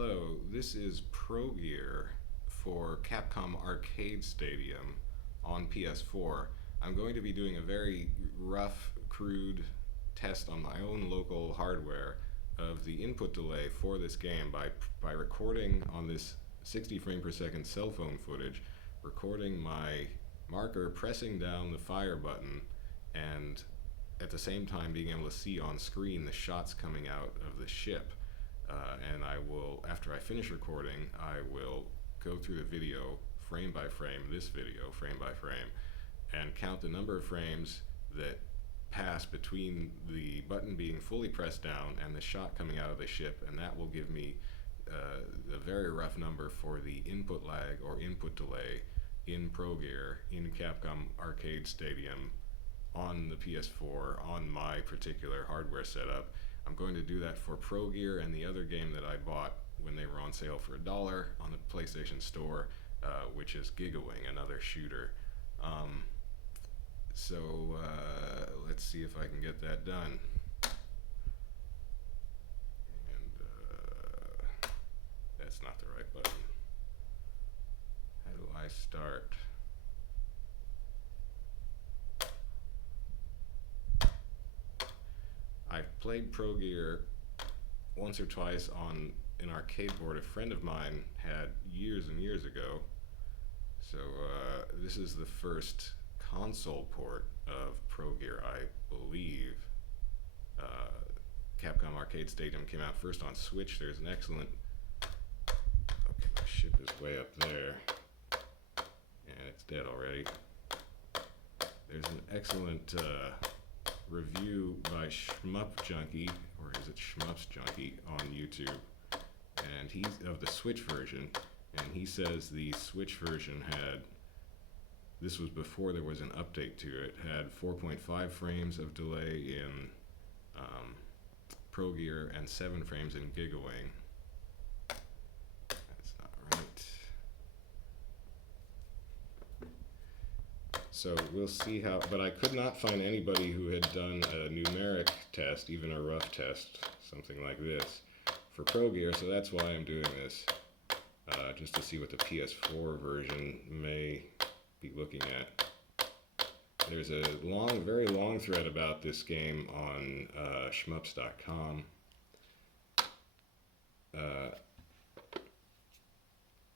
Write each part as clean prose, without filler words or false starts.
Hello, this is Progear for Capcom Arcade Stadium on PS4. I'm going to be doing a very rough, crude test on my own local hardware of the input delay for this game by recording on this 60 frame per second cell phone footage, recording my marker pressing down the fire button and at the same time being able to see on screen the shots coming out of the ship. And I will, after I finish recording, I will go through the video frame by frame, this video frame by frame, and count the number of frames that pass between the button being fully pressed down and the shot coming out of the ship, and that will give me a very rough number for the input lag or input delay in Progear in Capcom Arcade Stadium on the PS4 on my particular hardware setup. I'm going to do that for Progear and the other game that I bought when they were on sale for $1 on the PlayStation Store, which is Gigawing, another shooter. Let's see if I can get that done. And that's not the right button. How do I start? I've played Progear once or twice on an arcade board a friend of mine had years and years ago. So this is the first console port of Progear, I believe. Capcom Arcade Stadium came out first on Switch. There's an excellent... Okay, my ship is way up there. And it's dead already. There's an excellent... review by Shmup Junkie, or is it Shmups Junkie, on YouTube, and he's of the Switch version, and he says the Switch version had, this was before there was an update to it, had 4.5 frames of delay in Progear and 7 frames in Gigawing. That's not right. So we'll see how, but I could not find anybody who had done a numeric test, even a rough test, something like this, for Progear, so that's why I'm doing this, just to see what the PS4 version may be looking at. There's a long, very long thread about this game on shmups.com.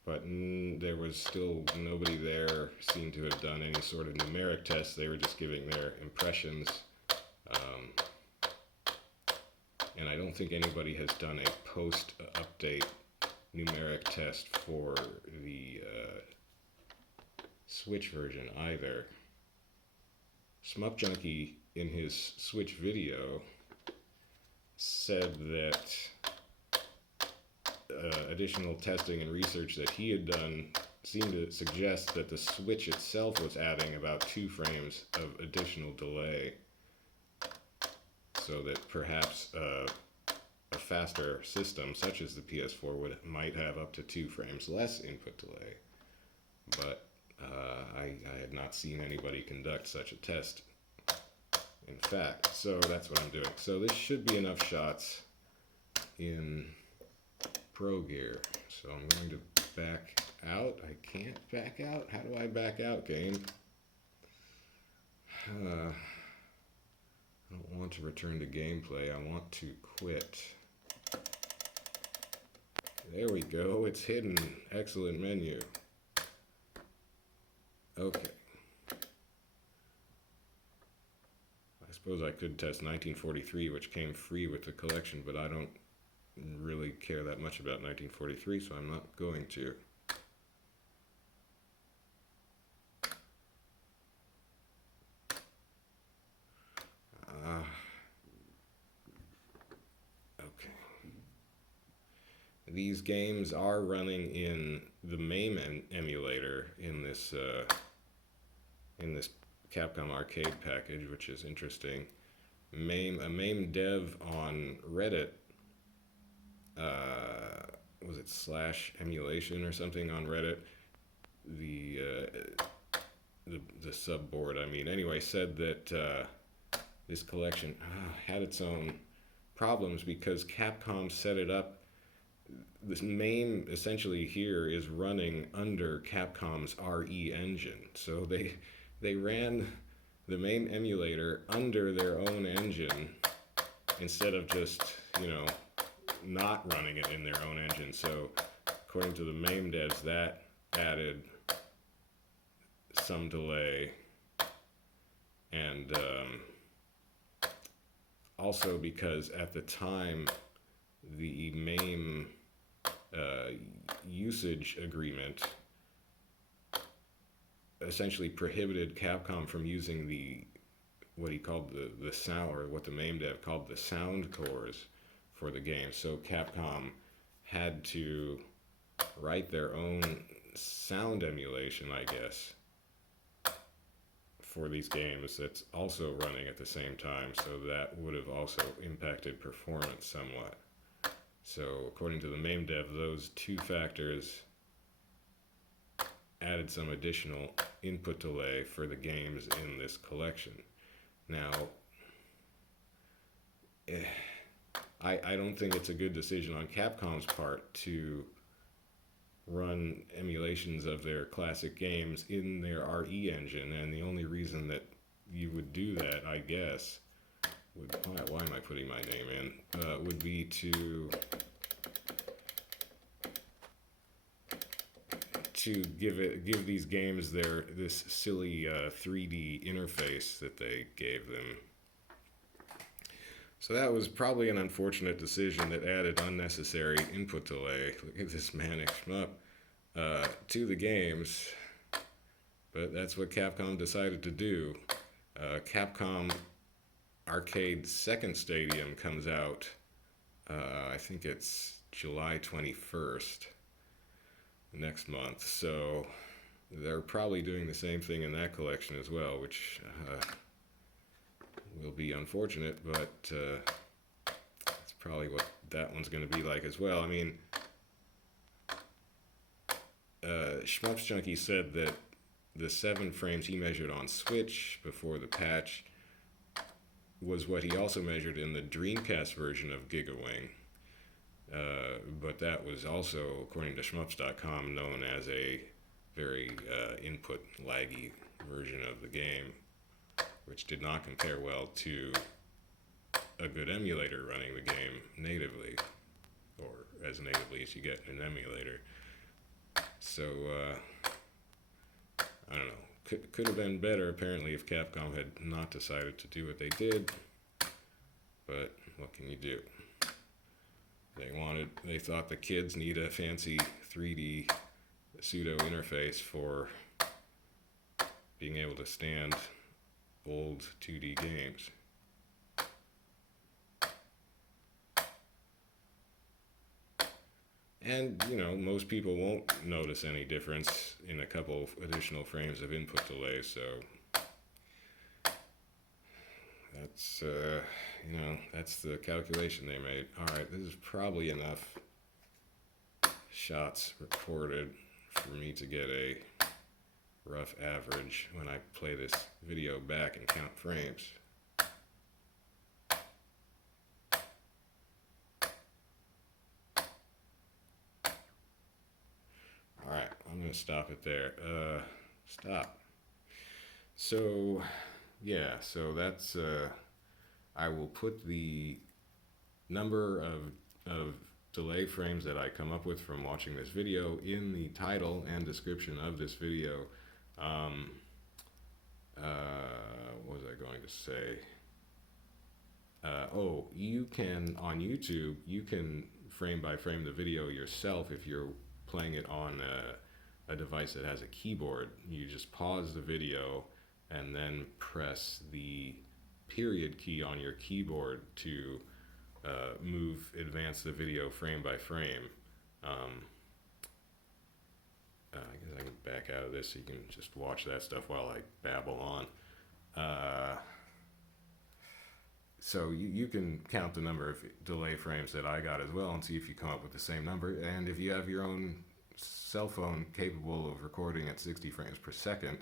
But there was still nobody there seemed to have done any sort of numeric test. They were just giving their impressions. And I don't think anybody has done a post-update numeric test for the Switch version either. Shmup Junkie, in his Switch video, said that additional testing and research that he had done seemed to suggest that the Switch itself was adding about 2 frames of additional delay, so that perhaps a faster system such as the PS4 might have up to 2 frames less input delay. But I had not seen anybody conduct such a test, in fact, so that's what I'm doing. So this should be enough shots in Progear. So I'm going to back out. I can't back out. How do I back out, game? I don't want to return to gameplay. I want to quit. There we go. It's hidden. Excellent menu. Okay. I suppose I could test 1943, which came free with the collection, but I don't really care that much about 1943, so I'm not going to. Okay. These games are running in the MAME emulator in this Capcom Arcade package, which is interesting. A MAME dev on Reddit, was it /emulation or something on Reddit, the subboard, I mean, anyway, said that this collection had its own problems because Capcom set it up this MAME essentially here is running under Capcom's RE engine. So they ran the MAME emulator under their own engine instead of just, not running it in their own engine. So according to the MAME devs, that added some delay. And also because at the time the MAME usage agreement essentially prohibited Capcom from using what he called the sound, or what the MAME dev called the sound cores for the game. So Capcom had to write their own sound emulation, I guess, for these games that's also running at the same time. So that would have also impacted performance somewhat. So according to the MAME dev, those two factors added some additional input delay for the games in this collection. Now, I don't think it's a good decision on Capcom's part to run emulations of their classic games in their RE engine, and the only reason that you would do that, I guess, why am I putting my name in, would be to give these games this silly 3D interface that they gave them. So that was probably an unfortunate decision that added unnecessary input delay. Look at this manic shmup to the games, but that's what Capcom decided to do. Capcom Arcade second Stadium comes out, I think it's July 21st next month, so they're probably doing the same thing in that collection as well, which will be unfortunate, but it's probably what that one's going to be like as well. I mean, Shmups Junkie said that the 7 frames he measured on Switch before the patch was what he also measured in the Dreamcast version of Gigawing. But that was also, according to shmups.com, known as a very input laggy version of the game, which did not compare well to a good emulator running the game natively, or as natively as you get in an emulator. So, I don't know. Could have been better, apparently, if Capcom had not decided to do what they did, but what can you do? They thought the kids need a fancy 3D pseudo interface for being able to stand old 2D games. And, most people won't notice any difference in a couple additional frames of input delay, so that's, that's the calculation they made. Alright, this is probably enough shots recorded for me to get a rough average when I play this video back and count frames. Alright, I'm going to stop it there. Stop. So, yeah, so that's, I will put the number of delay frames that I come up with from watching this video in the title and description of this video. What was I going to say? You can, on YouTube, you can frame by frame the video yourself if you're playing it on a device that has a keyboard. You just pause the video and then press the period key on your keyboard to advance the video frame by frame. I guess I can back out of this so you can just watch that stuff while I babble on. So you can count the number of delay frames that I got as well and see if you come up with the same number. And if you have your own cell phone capable of recording at 60 frames per second,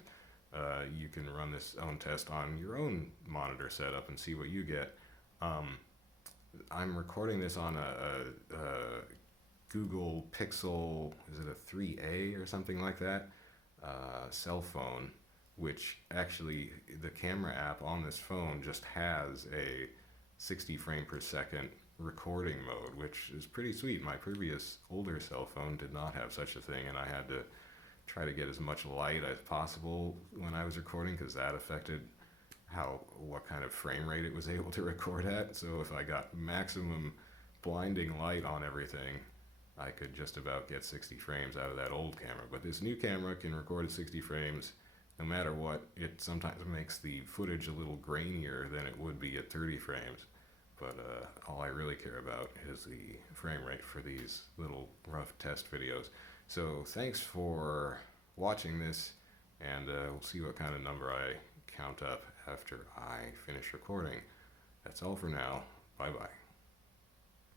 you can run this own test on your own monitor setup and see what you get. I'm recording this on a Google Pixel, is it a 3A or something like that, cell phone, which actually the camera app on this phone just has a 60 frame per second recording mode, which is pretty sweet. My previous older cell phone did not have such a thing, and I had to try to get as much light as possible when I was recording, because that affected what kind of frame rate it was able to record at. So if I got maximum blinding light on everything, I could just about get 60 frames out of that old camera. But this new camera can record at 60 frames no matter what. It sometimes makes the footage a little grainier than it would be at 30 frames. But all I really care about is the frame rate for these little rough test videos. So thanks for watching this, and we'll see what kind of number I count up after I finish recording. That's all for now. Bye bye.